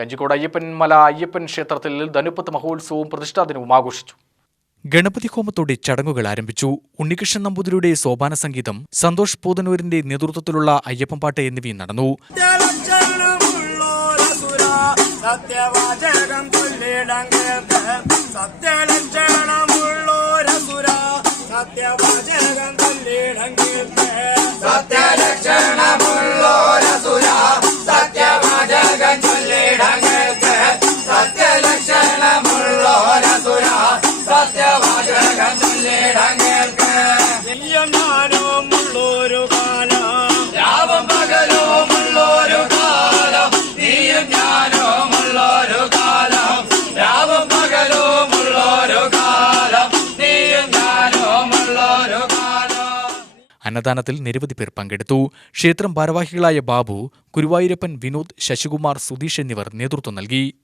കഞ്ചിക്കോട് അയ്യപ്പൻമല അയ്യപ്പൻ ക്ഷേത്രത്തിൽ ധനുപ്പത്ത് മഹോത്സവവും പ്രതിഷ്ഠാദിനവും ആഘോഷിച്ചു. ഗണപതി ഹോമത്തോടെ ചടങ്ങുകൾ ആരംഭിച്ചു. ഉണ്ണികൃഷ്ണൻ നമ്പൂതിരിയുടെ സോപാന സംഗീതം, സന്തോഷ് പൂതനൂരിന്റെ നേതൃത്വത്തിലുള്ള അയ്യപ്പൻപാട്ട് എന്നിവയും നടന്നു. അന്നദാനത്തിൽ നിരവധി പേർ പങ്കെടുത്തു. ക്ഷേത്രം ഭാരവാഹികളായ ബാബു, ഗുരുവായൂരപ്പൻ, വിനോദ്, ശശികുമാർ, സുധീഷ് എന്നിവർ നേതൃത്വം നൽകി.